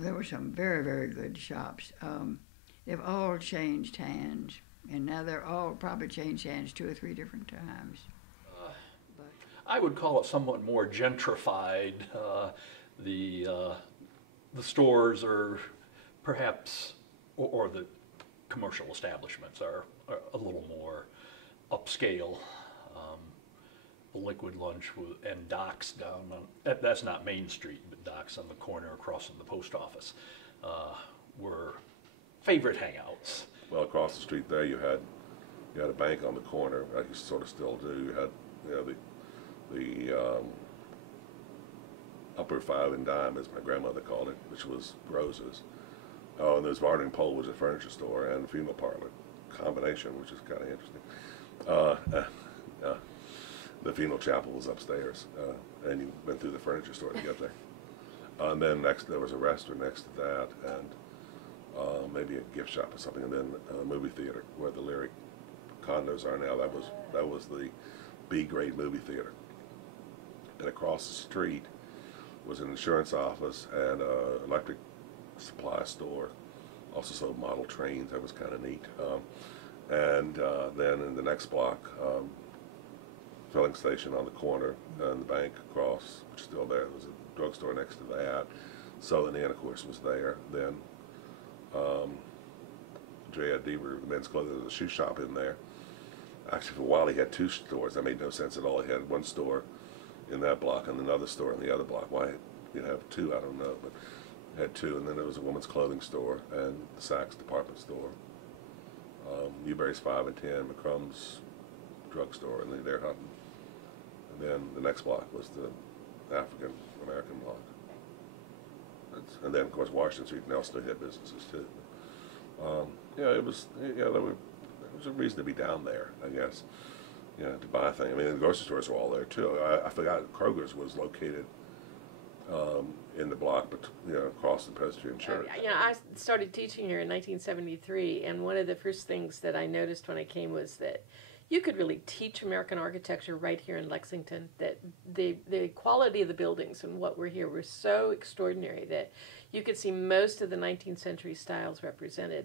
There were some very, very good shops. They've all changed hands, and now they're all probably changed hands two or three different times. Uh, But I would call it somewhat more gentrified. The uh, the stores are perhaps, or the commercial establishments are a little more upscale. Um, the Liquid Lunch and Docks down on, that's not Main Street, but Docks on the corner across from the post office uh, were favorite hangouts. Well, across the street there, you had a bank on the corner, like you sort of still do. You had, the upper five and dime, as my grandmother called it, which was Rose's. Oh, and there's Varden Pole, which is a furniture store, and a funeral parlor combination, which is kind of interesting. The funeral chapel was upstairs, and you went through the furniture store to get there. And then next there was a restaurant next to that, and maybe a gift shop or something, and then a movie theater where the Lyric condos are now. That was the B-grade movie theater. And across the street was an insurance office and an electric supply store. Also sold model trains. That was kind of neat. And then in the next block, filling station on the corner, and the bank across, which is still there. There was a drugstore next to that. Southern Inn, of course, was there. Then J.Ed Deaver, the men's clothing, there was a shoe shop in there. Actually, for a while, he had two stores. That made no sense at all. He had one store in that block and another store in the other block. Why he'd have two, I don't know, but he had two. And then there was a woman's clothing store and the Saks department store. Newberry's 5 and 10, McCrum's drugstore, and they're hunting. And then the next block was the African American block. And then, of course, Washington Street and Nelson had businesses too. It was, there was a reason to be down there, I guess, to buy things. I mean, the grocery stores were all there too. I forgot Kroger's was located in the block, but across the Presbyterian Church. I started teaching here in 1973, and one of the first things that I noticed when I came was that you could really teach American architecture right here in Lexington. That the quality of the buildings and what were here were so extraordinary that you could see most of the 19th century styles represented.